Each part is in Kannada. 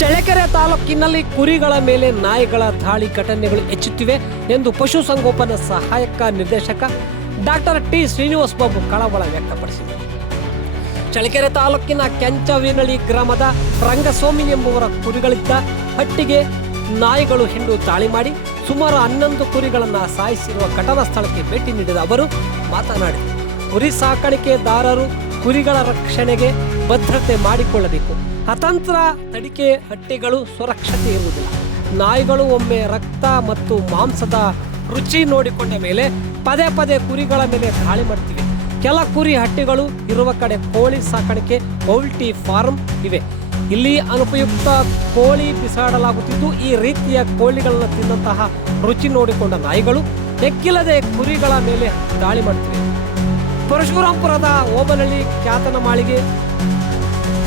ಚಳ್ಳಕೆರೆ ತಾಲೂಕಿನಲ್ಲಿ ಕುರಿಗಳ ಮೇಲೆ ನಾಯಿಗಳ ದಾಳಿ ಘಟನೆಗಳು ಹೆಚ್ಚುತ್ತಿವೆ ಎಂದು ಪಶುಸಂಗೋಪನಾ ಸಹಾಯಕ ನಿರ್ದೇಶಕ ಡಾಕ್ಟರ್ ಟಿ ಶ್ರೀನಿವಾಸ್ ಬಾಬು ಕಳವಳ ವ್ಯಕ್ತಪಡಿಸಿದರು. ಚಳ್ಳಕೆರೆ ತಾಲೂಕಿನ ಕೆಂಚವೇನಹಳ್ಳಿ ಗ್ರಾಮದ ರಂಗಸ್ವಾಮಿ ಎಂಬುವರ ಕುರಿಗಳಿದ್ದ ಹಟ್ಟಿಗೆ ನಾಯಿಗಳು ಹಿಂಡು ದಾಳಿ ಮಾಡಿ ಸುಮಾರು 11 ಕುರಿಗಳನ್ನು ಸಾಯಿಸಿರುವ ಘಟನಾ ಸ್ಥಳಕ್ಕೆ ಭೇಟಿ ನೀಡಿದ ಅವರು ಮಾತನಾಡಿದರು. ಕುರಿ ಸಾಕಾಣಿಕೆದಾರರು ಕುರಿಗಳ ರಕ್ಷಣೆಗೆ ಭದ್ರತೆ ಮಾಡಿಕೊಳ್ಳಬೇಕು. ಅತಂತ್ರ ತಡಿಕೆ ಹಟ್ಟಿಗಳು ಸುರಕ್ಷತೆ ಇರುವುದಿಲ್ಲ. ನಾಯಿಗಳು ಒಮ್ಮೆ ರಕ್ತ ಮತ್ತು ಮಾಂಸದ ರುಚಿ ನೋಡಿಕೊಂಡ ಮೇಲೆ ಪದೇ ಪದೇ ಕುರಿಗಳ ಮೇಲೆ ದಾಳಿ ಮಾಡ್ತಿವೆ. ಕೆಲ ಕುರಿ ಹಟ್ಟಿಗಳು ಇರುವ ಕಡೆ ಕೋಳಿ ಸಾಕಾಣಿಕೆ ಪೌಲ್ಟ್ರಿ ಫಾರ್ಮ್ ಇವೆ. ಇಲ್ಲಿ ಅನುಪಯುಕ್ತ ಕೋಳಿ ಬಿಸಾಡಲಾಗುತ್ತಿದ್ದು ಈ ರೀತಿಯ ಕೋಳಿಗಳನ್ನು ತಿನ್ನಂತಹ ರುಚಿ ನೋಡಿಕೊಂಡ ನಾಯಿಗಳು ಎಕ್ಕಿಲ್ಲದೆ ಕುರಿಗಳ ಮೇಲೆ ದಾಳಿ ಮಾಡ್ತಿವೆ. ಪರಶುರಾಂಪುರದ ಓಬನಹಳ್ಳಿ, ಕ್ಯಾತನಮಾಳಿಗೆ,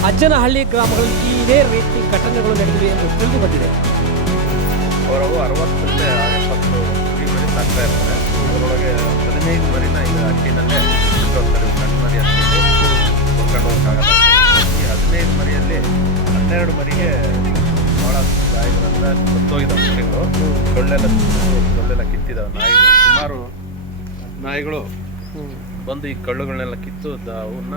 ಅಜ್ಜನಹಳ್ಳಿ ಗ್ರಾಮಗಳಲ್ಲಿ ಇದೇ ರೀತಿ ಘಟನೆಗಳು ನಡೆದಿವೆ ಎಂದು ತಿಳಿದು ಬಂದಿದೆ. ಅವರು 60ರಿಂದ 70 ಕುರಿ ಮರಿ ಸಾಕ್ತಾ ಇರ್ತಾರೆ. ಅದರೊಳಗೆ 15 ಮರಿನ ಈಗ ಹಟ್ಟಿನಲ್ಲೇ ಬಿಟ್ಟೋಗ್ತಾರೆ. ಸಣ್ಣ ಮರಿ ಹಟ್ಟಿಯಲ್ಲಿ ಕೊಂಡ್ಕೊಂಡು ಹೋಗೋಕ್ಕಾಗಲ್ಲ. ಈ 15 ಮರಿಯಲ್ಲಿ 12 ಮರಿಗೆ ಭಾಳ ಗಾಯಗಳಿಂದ ಸತ್ತೋಗಿದ್ದಾವೆ ಮರಿಗಳು. ಸೊಳ್ಳೆಲ್ಲ ಕಿತ್ತಿದ್ದಾವೆ ನಾಯಿಗಳು. ಸುಮಾರು ನಾಯಿಗಳು ಬಂದು ಈ ಕಳ್ಳುಗಳನ್ನೆಲ್ಲ ಕಿತ್ತು ಅವನ್ನ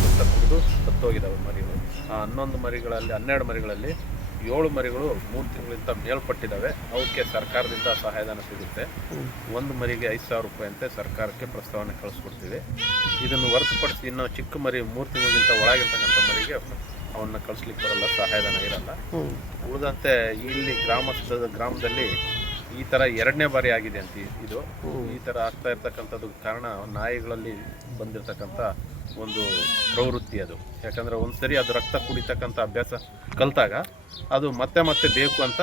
ಸುತ್ತ ಕುಡಿದು ಸತ್ತೋಗಿದ್ದಾವೆ ಮರಿಗಳು. ಆ 11 ಮರಿಗಳಲ್ಲಿ 12 ಮರಿಗಳಲ್ಲಿ 7 ಮರಿಗಳು 3 ತಿಂಗಳಿಂದ ಮೇಲ್ಪಟ್ಟಿದ್ದಾವೆ. ಅವಕ್ಕೆ ಸರ್ಕಾರದಿಂದ ಸಹಾಯಧನ ಸಿಗುತ್ತೆ. ಒಂದು ಮರಿಗೆ 5,000 ರೂಪಾಯಿ ಅಂತೆ ಸರ್ಕಾರಕ್ಕೆ ಪ್ರಸ್ತಾವನೆ ಕಳಿಸ್ಕೊಡ್ತೀವಿ. ಇದನ್ನು ಹೊರತುಪಡಿಸಿ ಇನ್ನು ಚಿಕ್ಕ ಮರಿ 3 ತಿಂಗಳಿಗಿಂತ ಒಳಗಿರ್ತಕ್ಕಂಥ ಮರಿಗೆ ಅವನ್ನ ಕಳಿಸ್ಲಿಕ್ಕೆ ಬರಲ್ಲ, ಸಹಾಯಧನ ಇರಲ್ಲ. ಉಳಿದಂತೆ ಇಲ್ಲಿ ಗ್ರಾಮದಲ್ಲಿ ಈ ಥರ 2ನೇ ಬಾರಿ ಆಗಿದೆ ಅಂತ. ಇದು ಈ ಥರ ಆಗ್ತಾ ಇರ್ತಕ್ಕಂಥದ್ದು ಕಾರಣ ನಾಯಿಗಳಲ್ಲಿ ಬಂದಿರತಕ್ಕಂಥ ಒಂದು ಪ್ರವೃತ್ತಿ ಅದು. ಯಾಕಂದರೆ ಒಂದ್ಸರಿ ಅದು ರಕ್ತ ಕುಡಿತಕ್ಕಂಥ ಅಭ್ಯಾಸ ಕಲಿತಾಗ ಅದು ಮತ್ತೆ ಮತ್ತೆ ಬೇಕು ಅಂತ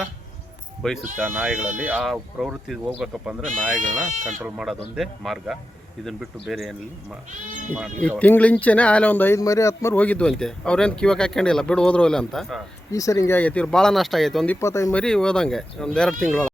ಬಯಸುತ್ತೆ ಆ ನಾಯಿಗಳಲ್ಲಿ. ಆ ಪ್ರವೃತ್ತಿ ಹೋಗ್ಬೇಕಪ್ಪ ಅಂದರೆ ನಾಯಿಗಳನ್ನ ಕಂಟ್ರೋಲ್ ಮಾಡೋದೊಂದೇ ಮಾರ್ಗ. ಇದನ್ನು ಬಿಟ್ಟು ಬೇರೆ ಏನಿಲ್ಲ. ಈ ತಿಂಗಳಿಂಚೆನೆ ಆಲೆ ಒಂದು 5 ಮರಿ 10 ಮರಿ ಹೋಗಿದ್ವು ಅಂತೆ. ಅವ್ರೇನು ಕಿವಾಗ ಹಾಕೊಂಡಿಲ್ಲ, ಬಿಡು ಹೋದ್ರೋಲ್ಲ ಅಂತ. ಈ ಸರಿ ಹಿಂಗೆ ಆಗೈತಿ. ಇವ್ರು ಭಾಳ ನಷ್ಟ ಆಗೈತೆ. ಒಂದು 25 ಮರಿ ಹೋದಂಗೆ ಒಂದು 2 ತಿಂಗಳು.